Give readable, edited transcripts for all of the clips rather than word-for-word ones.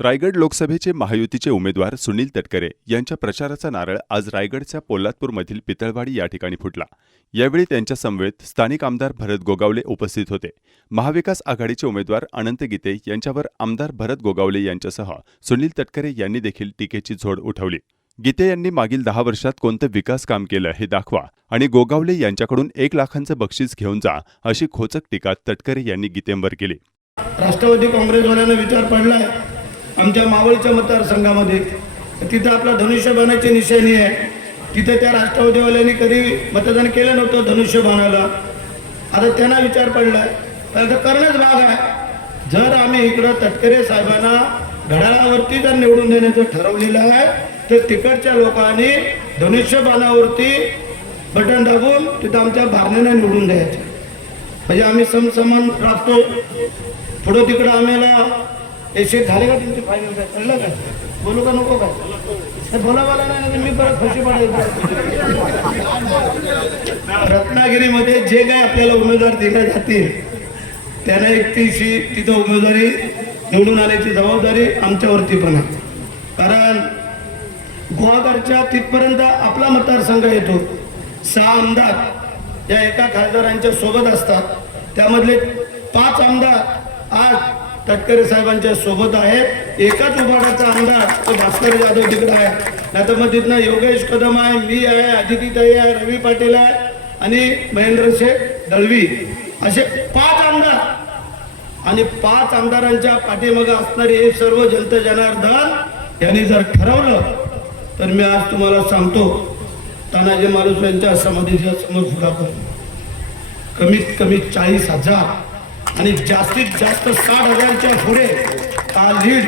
रायगड लोकसभेचे महायुतीचे उमेदवार सुनील तटकरे यांच्या प्रचाराचा नारळ आज रायगडच्या पोलादपूरमधील पितळवाडी या ठिकाणी फुटला। यावेळी त्यांच्या समवेत स्थानिक आमदार भरत गोगावले उपस्थित होते। महाविकास आघाडीचे उमेदवार अनंत गीते यांच्यावर आमदार भरत गोगावले यांच्यासह सुनील तटकरे यांनी देखील टीकेची झोड उठवली। गीते यांनी मागील 10 वर्षात कोणतं विकास काम केलं हे दाखवा आणि गोगावले यांच्याकडून 1 लाखांचं बक्षीस घेऊन जा, अशी खोचक टीका तटकरे यांनी गीतेंवर केली। राष्ट्रवादी काँग्रेसवाल्यांना विचार पडलाय आमच्या मावळच्या मतदारसंघामध्ये, तिथे आपला धनुष्यबाणाची निशाणी आहे, तिथे त्या राष्ट्रवादीवाल्यांनी कधी मतदान केलं नव्हतं धनुष्यबाणाला। आता त्यांना विचार पडलाय तर करणंच भाग आहे। जर आम्ही इकडं तटकरे साहेबांना घड्याळावरती जर निवडून देण्याचं ठरवलेलं आहे तर तिकडच्या लोकांनी धनुष्यबाणावरती बटन दाबून तिथं आमच्या भारण्याने निवडून द्यायचं, म्हणजे आम्ही समसमान राहतो। पुढं तिकडं आम्हाला एसे झाले का तुमचे फायनल काय कळलं काय, बोलू का नको काय, बोला नाही मी परत खुशी पडायचं। रत्नागिरीमध्ये जे काही आपल्याला उमेदवार दिले जातील त्यांना 31शी तिथं उमेदवारी निवडून आण्याची जबाबदारी आमच्यावरती पण आहे, कारण गुहागरच्या तिथपर्यंत आपला मतदारसंघ येतो। 6 आमदार या एका खासदारांच्या सोबत असतात, त्यामधले 5 आमदार आज तटकरे साहेबांच्या सोबत आहेत। एकाच उभाटाचा आमदार तो भास्कर जाधव तिकडे आहे, नाही तर मग तिथनं योगेश कदम आहे, मी आहे, अदितीताई आहे, रवी पाटील आहे आणि महेंद्र शेठ दळवी, असे 5 आमदार आणि 5 आमदारांच्या पाठीमागे असणारे हे सर्व जनता जनार्दन यांनी जर ठरवलं तर मी आज तुम्हाला सांगतो तानाजी मालुसरे यांच्या समाधीच्या समोर सुद्धा कमीत कमी 40,000 आणि जास्तीत जास्त 60,000च्या पुढे हा लीड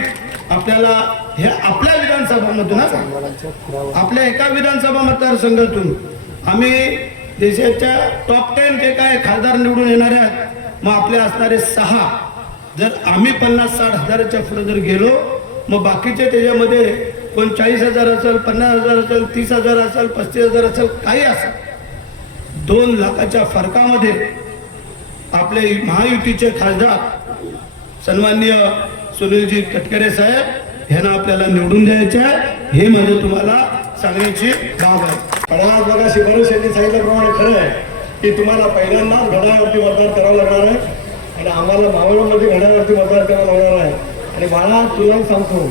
आपल्याला हे आपल्या विधानसभामधून, आपल्या एका विधानसभा मतदारसंघातून आम्ही देशाच्या टॉप 10 जे काय खासदार निवडून येणार आहेत, मग आपले असणारे 6 जर आम्ही 50-60 हजाराच्या पुढे जर गेलो, मग बाकीचे त्याच्यामध्ये कोण 40,000 असेल, 50,000 असेल, 30,000 असेल, 35,000 असेल, काही असेल, 2 लाखाच्या फरकामध्ये आपले महायुतीचे खासदार सन्माननीय सुनीलजी तटकरे साहेब यांना आपल्याला निवडून द्यायचे आहे, हे म्हणजे तुम्हाला सांगण्याची बाब आहे। पण आज बघा शिफारस यांनी सांगितल्याप्रमाणे खरं आहे की तुम्हाला पहिल्यांदाच घड्याळावरती मतदान करावं लागणार आहे आणि आम्हाला मावळमध्ये घड्याळावरती मतदान करावं लागणार आहे। आणि बाळा तुलाही सांगतो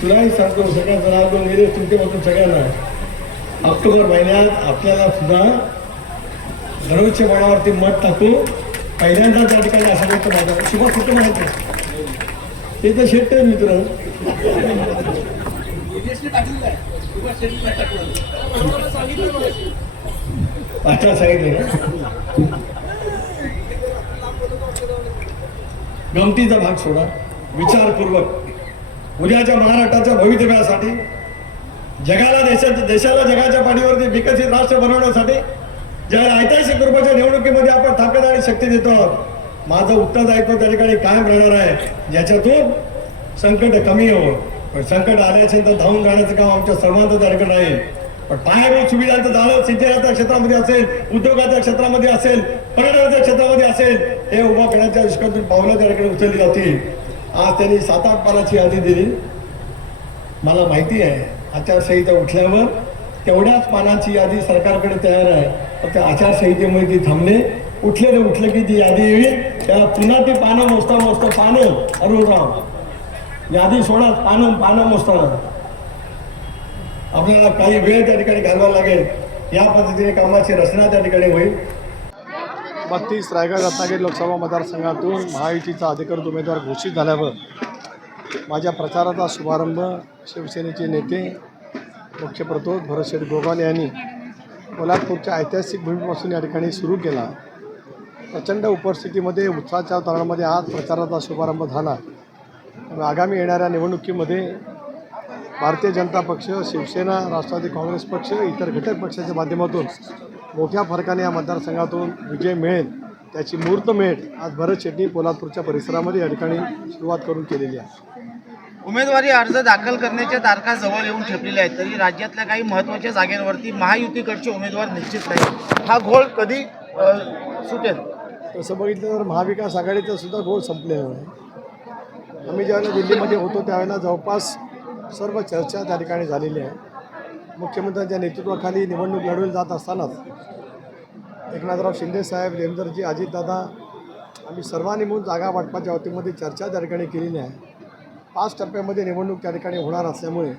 सगळ्या जणांकडून गेले तुमच्यापासून सगळ्यांना ऑक्टोबर महिन्यात आपल्याला सुद्धा दररोजच्या बाणावरती मत टाकू, पहिल्यांदा त्या ठिकाणी असं होतं माझं सुभाष होतं माहिती ते तर शेत मित्र अच्छा सांगितलं ना। गमतीचा भाग सोडा, विचारपूर्वक उद्याच्या महाराष्ट्राच्या भवितव्यासाठी देशाला जगाच्या पाठीवरती विकसित राष्ट्र बनवण्यासाठी ज्या ऐतिहासिक रूपाच्या निवडणुकीमध्ये आपण ताकद आणि शक्ती देतो, माझं उत्तरदायित्व त्या ठिकाणी कायम राहणार आहे, ज्याच्यातून संकट कमी होईल। पण संकट आले असेल तर धावून जाण्याचं काम आमच्या सर्वांचं त्या ठिकाणी राहील। पण पायाभूत सुविधांचं झालं सिंचनाच्या क्षेत्रामध्ये असेल, उद्योगाच्या क्षेत्रामध्ये असेल, पर्यटनाच्या क्षेत्रामध्ये असेल, हे उभा करण्याच्या दृष्टीकोनातून पावलं त्या ठिकाणी उचलली जातील। आज त्यांनी 7-8 पानाची यादी दिली, मला माहिती आहे आचारसंहिता उठल्यावर तेवढ्याच पानांची यादी सरकारकडे तयार आहे, फक्त आचारसंहितेमुळे ती थांबणे, उठलं की ती यादी येईल, त्याला पुन्हा ती पानं मोजता पानं अरुणराव यादी सोडा, पानं मोजताना आपल्याला काही वेळ त्या ठिकाणी घालवावा लागेल। या पद्धतीने कामाची रचना त्या ठिकाणी होईल। 32 रायगड रत्नागिरी लोकसभा मतदारसंघातून महायुतीचा अधिकृत उमेदवार घोषित झाल्यावर माझ्या प्रचाराचा शुभारंभ शिवसेनेचे नेते मुख्य प्रतोद भरत गोगावले यांनी पोलादपूरच्या ऐतिहासिक भूमीपासून या ठिकाणी सुरू केला। प्रचंड उपस्थितीमध्ये उत्साहाच्या तणामध्ये आज प्रचाराचा शुभारंभ झाला। आगामी येणाऱ्या निवडणुकीमध्ये भारतीय जनता पक्ष, शिवसेना, राष्ट्रवादी काँग्रेस पक्ष, इतर घटक पक्षाच्या माध्यमातून मोठ्या फरकाने या मतदारसंघातून विजय मिळेल, त्याची मुहूर्तमेढ आज भरत शेट्टी पोलादपूरच्या परिसरामध्ये या ठिकाणी सुरुवात करून केलेली आहे। उमेदवारी अर्ज दाखल करण्याच्या तारखा जवळ येऊन ठेपलेल्या आहेत, तरी राज्यातल्या काही महत्त्वाच्या जागेवरती महायुतीकडचे उमेदवार निश्चित नाही। हा घोळ कधी सुटेल? तसं बघितलं तर महाविकास आघाडीचा सुद्धा घोळ संपलेला आहे। आम्ही ज्यावेळेला दिल्लीमध्ये होतो त्यावेळेला जवळपास सर्व चर्चा त्या ठिकाणी झालेली आहे. मुख्यमंत्र्यांच्या नेतृत्वाखाली निवडणूक लढवली जात असतानाच एकनाथराव शिंदेसाहेब, देवेंद्रजी, अजितदादा आम्ही सर्वांनी मिळून जागा वाटपाच्या बाबतीमध्ये चर्चा त्या ठिकाणी केलेली आहे. 5 टप्प्यामध्ये निवडणूक त्या ठिकाणी होणार असल्यामुळे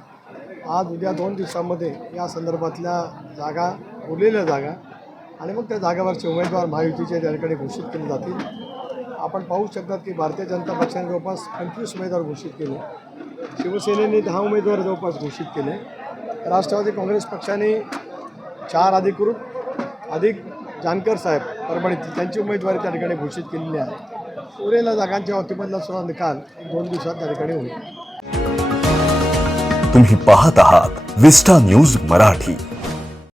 आज उद्या 2 दिवसांमध्ये या संदर्भातल्या जागा, उरलेल्या जागा आणि मग त्या जागावरचे उमेदवार महायुतीचे त्या ठिकाणी घोषित केले जातील. आपण पाहू शकतात की भारतीय जनता पक्षाने जवळपास 25 उमेदवार घोषित केले, शिवसेनेने 10 उमेदवार जवळपास घोषित केले, राष्ट्रवादी काँग्रेस पक्षाने 4 अधिकृत अधिक जानकर साहेब परभणीतील त्यांची उमेदवारी त्या ठिकाणी घोषित केलेली आहे. उरलेल्या जागांच्या बाबतीमधला सुद्धा निकाल 2 दिवसात त्या ठिकाणी होईल. तुम्ही पाहत आहात विस्टा न्यूज मराठी.